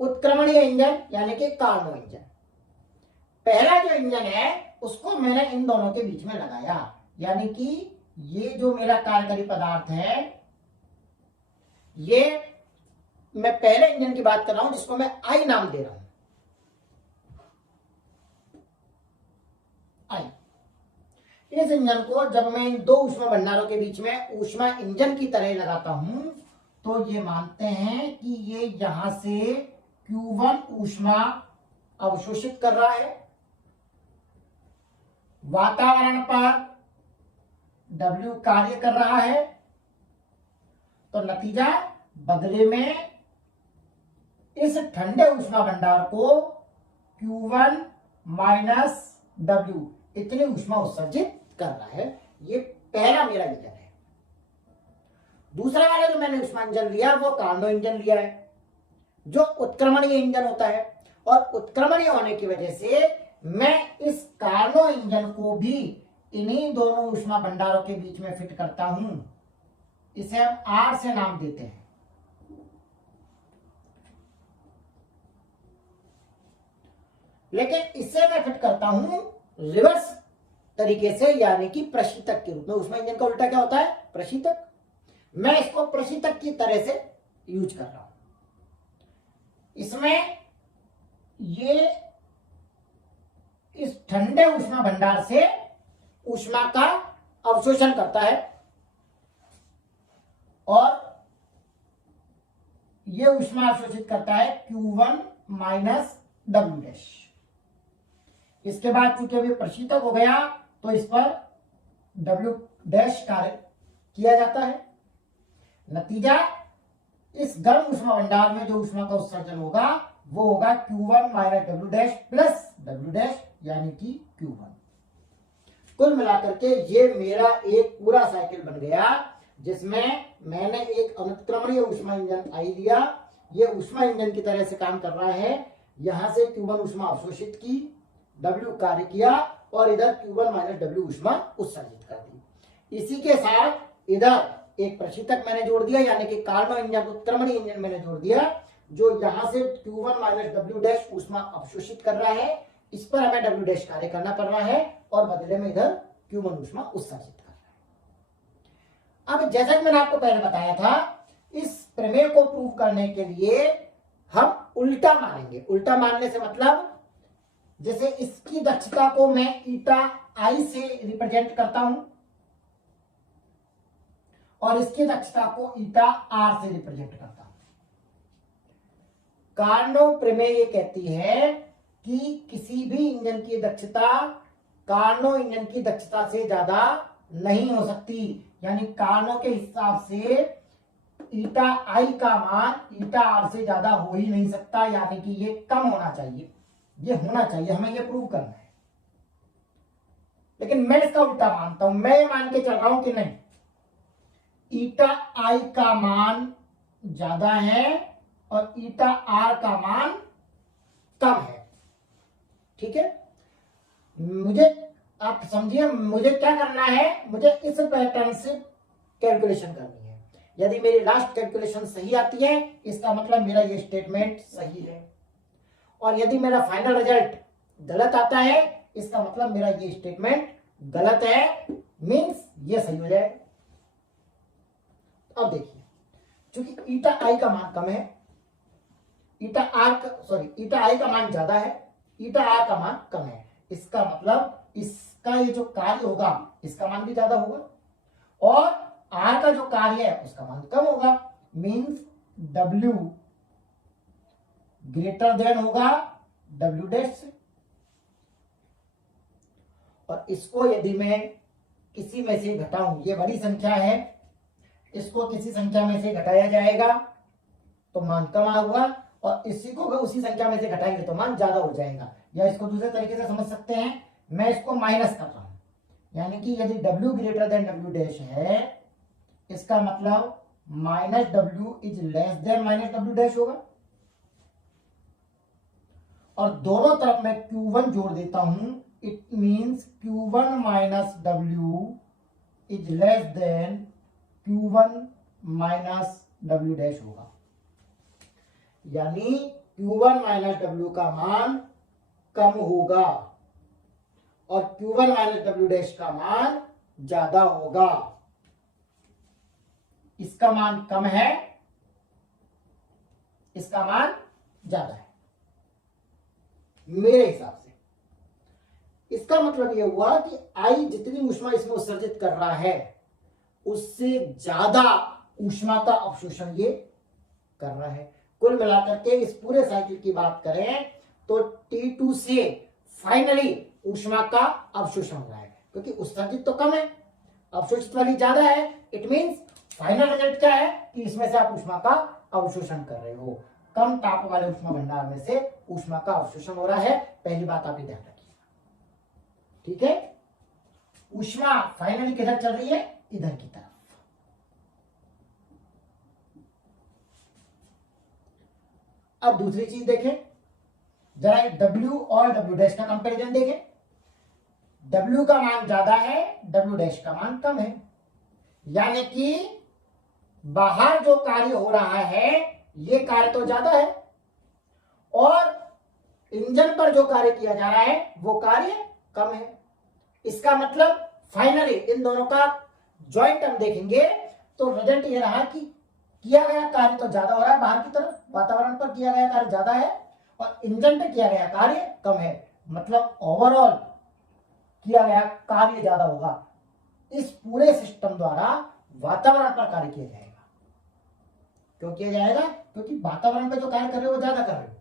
उत्क्रमणीय इंजन यानी कि कार्नो इंजन। पहला जो इंजन है उसको मैंने इन दोनों के बीच में लगाया, यानी कि ये जो मेरा कार्यकारी पदार्थ है, ये मैं पहले इंजन की बात कर रहा हूं जिसको मैं आई नाम दे रहा हूं। आई, इस इंजन को जब मैं इन दो ऊष्मा भंडारों के बीच में ऊष्मा इंजन की तरह लगाता हूं तो ये मानते हैं कि ये यहां से Q1 ऊष्मा अवशोषित कर रहा है, वातावरण पर W कार्य कर रहा है, तो नतीजा बदले में इस ठंडे ऊष्मा भंडार को Q1 माइनस W इतनी ऊष्मा उत्सर्जित कर रहा है। ये पहला मेरा इंजन है। दूसरा वाला जो मैंने ऊष्मा इंजन लिया वो कार्नो इंजन लिया है, जो उत्क्रमणीय इंजन होता है। और उत्क्रमणीय होने की वजह से मैं इस कार्नो इंजन को भी इन्हीं दोनों ऊष्मा भंडारों के बीच में फिट करता हूं। इसे हम R से नाम देते हैं। लेकिन इसे मैं फिट करता हूं रिवर्स तरीके से, यानी कि प्रशीतक के रूप में। ऊष्मा इंजन का उल्टा क्या होता है? प्रशीतक। मैं इसको प्रशीतक की तरह से यूज कर रहा हूं। इसमें ये इस ठंडे ऊष्मा भंडार से ऊष्मा का अवशोषण करता है और ये ऊष्मा अवशोषित करता है Q1 माइनस W डैश। इसके बाद चूंकि अभी प्रशीतक हो गया तो इस पर W डैश कार्य किया जाता है। नतीजा, इस गर्म ऊष्मा भंडार में जो ऊष्मा का उत्सर्जन होगा वो होगा Q1 minus W dash plus W dash, यानी कि Q1। कुल मिलाकर के ये मेरा एक पूरा साइकिल बन गया, जिसमें मैंने एक अनुत्क्रमणीय ऊष्मा इंजन आई लिया। ये ऊष्मा इंजन की तरह से काम कर रहा है। यहां से Q1 ऊष्मा अवशोषित की, W कार्य किया और इधर Q1 माइनस W ऊष्मा उत्सर्जित कर दी। इसी के साथ इधर एक प्रशीतक मैंने जोड़ दिया, यानी कि कार्नो इंजन, उत्क्रमणीय इंजन मैंने जोड़ दिया, जो यहां से Q1 माइनस W डैश ऊष्मा अवशोषित कर रहा है। इस पर हमें W डैश कार्य करना पड़ रहा है और बदले में इधर Q1 ऊष्मा उत्सर्जित कर रहा है। अब जैसा कि मैंने आपको पहले बताया था, इस प्रमेय को प्रूव करने के लिए हम उल्टा मानेंगे। उल्टा मानने से मतलब, जैसे इसकी दक्षता को मैं ईटा I से रिप्रेजेंट करता हूं और इसकी दक्षता को ईटा R से रिप्रेजेंट करता हूं। कार्नो प्रमेय ये कहती है कि किसी भी इंजन की दक्षता कार्नो इंजन की दक्षता से ज्यादा नहीं हो सकती। यानी कार्नो के हिसाब से ईटा I का मान ईटा R से ज्यादा हो ही नहीं सकता, यानी कि ये कम होना चाहिए, ये होना चाहिए, हमें ये प्रूव करना है। लेकिन मैं इसका उल्टा मानता हूं। मैं मान के चल रहा हूं कि नहीं, ईटा I का मान ज्यादा है और ईटा R का मान कम है। ठीक है, मुझे आप समझिए, मुझे क्या करना है, मुझे इस पैटर्न से कैलकुलेशन करनी है। यदि मेरी लास्ट कैलकुलेशन सही आती है, इसका मतलब मेरा ये स्टेटमेंट सही है, और यदि मेरा फाइनल रिजल्ट गलत आता है, इसका मतलब मेरा ये स्टेटमेंट गलत है, मींस ये सही हो जाए। अब देखिए, क्योंकि ईटा I का मान कम है, ईटा I का मान ज्यादा है, ईटा R का मान कम है, इसका मतलब इसका ये जो कार्य होगा इसका मान भी ज्यादा होगा और R का जो कार्य है उसका मान कम होगा। मींस W ग्रेटर देन होगा W डैश से। और इसको यदि मैं किसी में से घटाऊं, ये बड़ी संख्या है, इसको किसी संख्या में से घटाया जाएगा तो मान कम होगा, और इसी को उसी संख्या में से घटाएंगे तो मान ज्यादा हो जाएगा। या इसको दूसरे तरीके से समझ सकते हैं, मैं इसको माइनस कर रहा हूं, यानी कि यदि W greater than W dash है, इसका मतलब minus W is less than minus W dash होगा। और दोनों तरफ मैं Q1 जोड़ देता हूं, it means Q1 minus W is less than Q1 minus W dash होगा। यानी Q1 माइनस W का मान कम होगा और Q1 माइनस W डैश का मान ज्यादा होगा। इसका मान कम है, इसका मान ज्यादा है मेरे हिसाब से। इसका मतलब यह हुआ कि I जितनी ऊष्मा इसमें उत्सर्जित कर रहा है उससे ज्यादा ऊष्मा का अवशोषण ये कर रहा है। कुल मिलाकर के इस पूरे साइकिल की बात करें तो T2 से फाइनली ऊष्मा का अवशोषण हो रहा है, क्योंकि उत्सर्जित तो कम है, अवशोषित वाली ज्यादा है। इट मींस फाइनल रिजल्ट क्या है कि इसमें से आप ऊष्मा का अवशोषण कर रहे हो। कम ताप वाले ऊष्मा भंडार में से ऊष्मा का अवशोषण हो रहा है। पहली बात आप ये ध्यान रखिए, ठीक है। ऊष्मा फाइनली किधर चल रही है? इधर की तरफ। अब दूसरी चीज देखें, जरा W और W' का कंपैरिजन देखें। W का मान ज्यादा है, W' का मान कम है, यानी कि बाहर जो कार्य हो रहा है ये कार्य तो ज्यादा है और इंजन पर जो कार्य किया जा रहा है वो कार्य कम है। इसका मतलब फाइनली इन दोनों का जॉइंट हम देखेंगे तो रिजल्ट ये रहा कि किया गया कार्य तो ज्यादा हो रहा है, बाहर की तरफ वातावरण पर किया गया कार्य ज्यादा है और इंजन पर किया गया कार्य कम है। मतलब ओवरऑल किया गया कार्य ज्यादा होगा। इस पूरे सिस्टम द्वारा वातावरण पर कार्य किया जाएगा। क्यों किया जाएगा? क्योंकि वातावरण पे जो कार्य कर रहे हो वो ज्यादा कर रहे हो,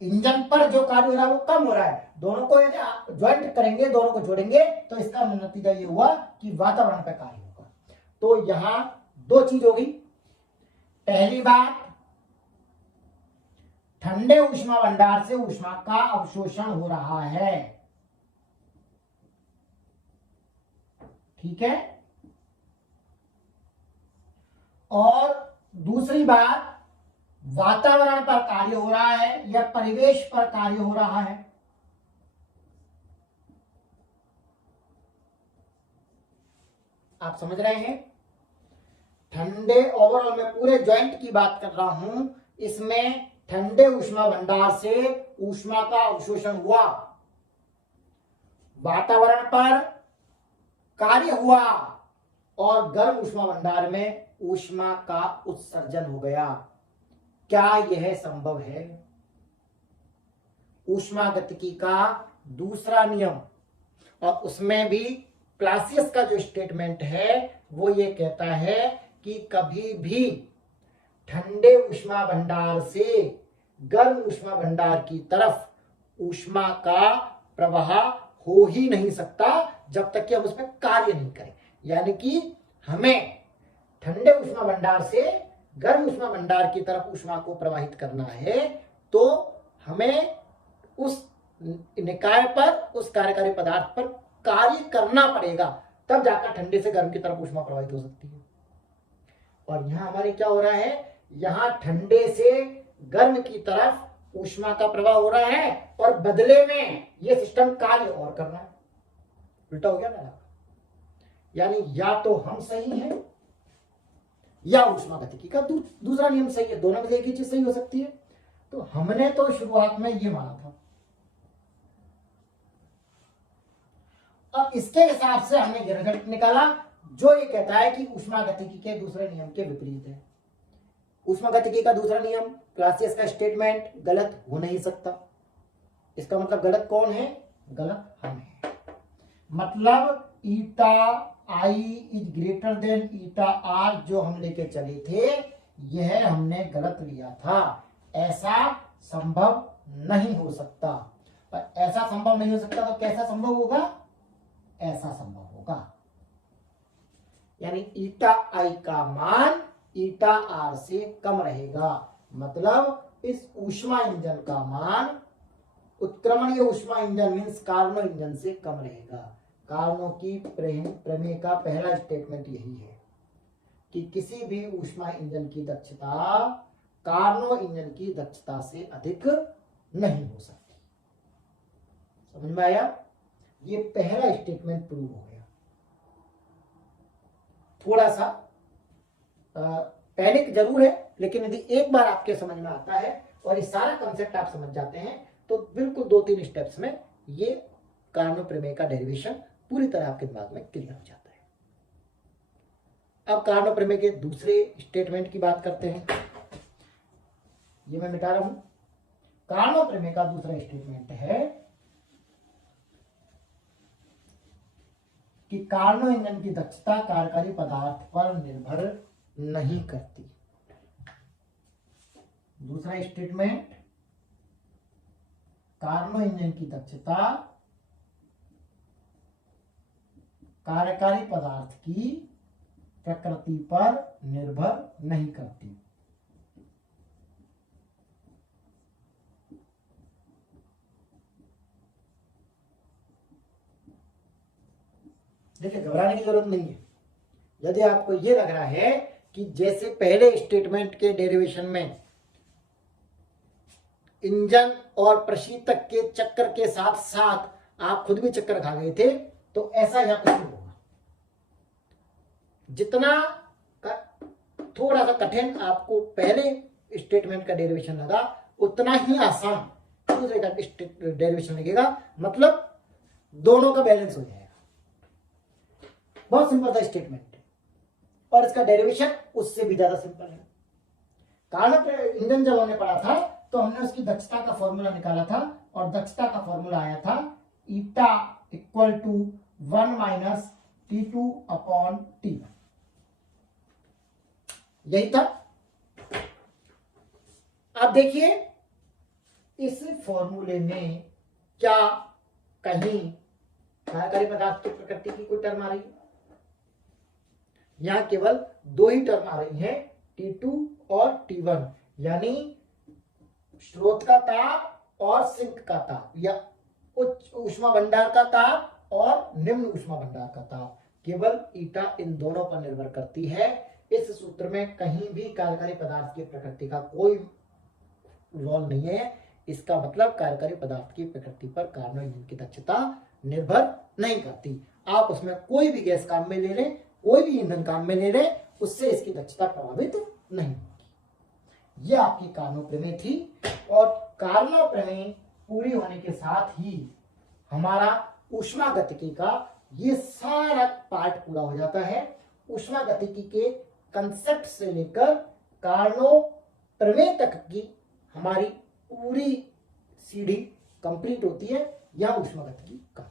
इंजन पर जो कार्य हो रहा है वो कम हो रहा है। दोनों को यदि ज्वाइंट करेंगे, दोनों को जोड़ेंगे तो इसका नतीजा ये हुआ कि वातावरण पर कार्य होगा। तो यहां दो चीज होगी। पहली बात, ठंडे ऊष्मा भंडार से ऊष्मा का अवशोषण हो रहा है, ठीक है। और दूसरी बात, वातावरण पर कार्य हो रहा है या परिवेश पर कार्य हो रहा है। आप समझ रहे हैं? ठंडे ओवरऑल में पूरे जॉइंट की बात कर रहा हूं, इसमें ठंडे ऊष्मा भंडार से ऊष्मा का अवशोषण हुआ, वातावरण पर कार्य हुआ और गर्म ऊष्मा भंडार में ऊष्मा का उत्सर्जन हो गया। क्या यह संभव है? ऊष्मागतिकी का दूसरा नियम, और उसमें भी क्लासियस का जो स्टेटमेंट है वो ये कहता है कि कभी भी ठंडे ऊष्मा भंडार से गर्म ऊष्मा भंडार की तरफ ऊष्मा का प्रवाह हो ही नहीं सकता जब तक कि हम उसमें कार्य नहीं करें। यानी कि हमें ठंडे ऊष्मा भंडार से गर्म ऊष्मा भंडार की तरफ ऊष्मा को प्रवाहित करना है तो हमें उस निकाय पर, उस कार्यकारी पदार्थ पर कार्य करना पड़ेगा, तब जाकर ठंडे से गर्म की तरफ ऊष्मा प्रवाहित हो सकती है। और यहां हमारे क्या हो रहा है? यहां ठंडे से गर्म की तरफ ऊष्मा का प्रवाह हो रहा है और बदले में यह सिस्टम कार्य और कर रहा है। उल्टा हो गया ना? यानी या तो हम सही हैं या ऊष्मागतिकी का दूसरा नियम सही है। दोनों में से एक ही चीज सही हो सकती है। तो हमने तो शुरुआत में ये माना था, अब इसके हिसाब से हमने ये रिजल्ट निकाला जो ये कहता है कि ऊष्मागतिकी के दूसरे नियम के विपरीत है। ऊष्मागतिकी का दूसरा नियम, क्लासियस का स्टेटमेंट गलत हो नहीं सकता। इसका मतलब गलत कौन है? गलत हम है। मतलब eta I is greater than eta R जो हम लेके चले थे, यह हमने गलत लिया था। ऐसा संभव नहीं हो सकता। पर ऐसा संभव नहीं हो सकता तो कैसा संभव होगा? ऐसा संभव होगा। यानी ईटा आई का मान ईटा आर से कम रहेगा। मतलब इस ऊष्मा इंजन का मान उत्क्रमणीय ऊष्मा इंजन मीन्स कार्नो इंजन से कम रहेगा। कार्नो की प्रमेय का पहला स्टेटमेंट यही है कि किसी भी ऊष्मा इंजन की दक्षता कार्नो इंजन की दक्षता से अधिक नहीं हो सकती। समझ में आया? ये पहला स्टेटमेंट प्रूव हो गया। थोड़ा सा पैनिक जरूर है, लेकिन यदि एक बार आपके समझ में आता है और ये सारा कंसेप्ट आप समझ जाते हैं तो बिल्कुल 2-3 स्टेप्स में ये कार्नो प्रमेय का डेरिवेशन पूरी तरह आपके दिमाग में क्लियर हो जाता है। अब कार्नो प्रमेय के दूसरे स्टेटमेंट की बात करते हैं। ये मैं मिटा रहा हूं। कार्नो प्रमेय का दूसरा स्टेटमेंट है कि कार्नो इंजन की दक्षता कार्यकारी पदार्थ पर निर्भर नहीं करती। दूसरा स्टेटमेंट, कार्नो इंजन की दक्षता कार्यकारी पदार्थ की प्रकृति पर निर्भर नहीं करती। देखिए, घबराने की जरूरत नहीं है। यदि आपको ये लग रहा है कि जैसे पहले स्टेटमेंट के डेरिवेशन में इंजन और प्रशीतक के चक्कर के साथ साथ आप खुद भी चक्कर खा गए थे, तो ऐसा यहाँ कुछ नहीं होगा। जितना थोड़ा सा कठिन आपको पहले स्टेटमेंट का डेरिवेशन लगा, उतना ही आसान दूसरे का डेरिवेशन लगेगा। मतलब दोनों का बैलेंस हो जाएगा। बहुत सिंपल सा स्टेटमेंट है और इसका डेरिवेशन उससे भी ज्यादा सिंपल है। कार्नोट इंजन जब हमने पढ़ा था तो हमने उसकी दक्षता का फॉर्मूला निकाला था और दक्षता का फॉर्मूला आया था eta equal to 1 minus T2 upon T1। यही था। आप देखिए, इस फॉर्मूले में क्या कहीं कार्यकारी पदार्थ की प्रकृति की कोई टर्म आ रही है? यहां केवल दो ही टर्म आ रही हैं, T2 और T1, यानी स्रोत का ताप और सिंक का ताप, या उच्च ऊष्मा भंडार का ताप और निम्न ऊष्मा भंडार का ताप। केवल ईटा इन दोनों पर निर्भर करती है। इस सूत्र में कहीं भी कार्यकारी पदार्थ की प्रकृति का कोई रोल नहीं है। इसका मतलब कार्यकारी पदार्थ की प्रकृति पर कार्नोट इंजन की दक्षता निर्भर नहीं करती। आप उसमें कोई भी गैस काम में ले लें, कोई भी ईंधन काम में ले लें, उससे इसकी दक्षता प्रभावित नहीं होगी। यह आपकी कार्नो प्रमेय थी और कार्नो प्रमेय पूरी होने के साथ ही हमारा ऊष्मागतिकी का ये सारा पार्ट पूरा हो जाता है। ऊष्मागतिकी के कंसेप्ट से लेकर कार्नो प्रमेय तक की हमारी पूरी सीढ़ी कंप्लीट होती है। यह ऊष्मागतिकी का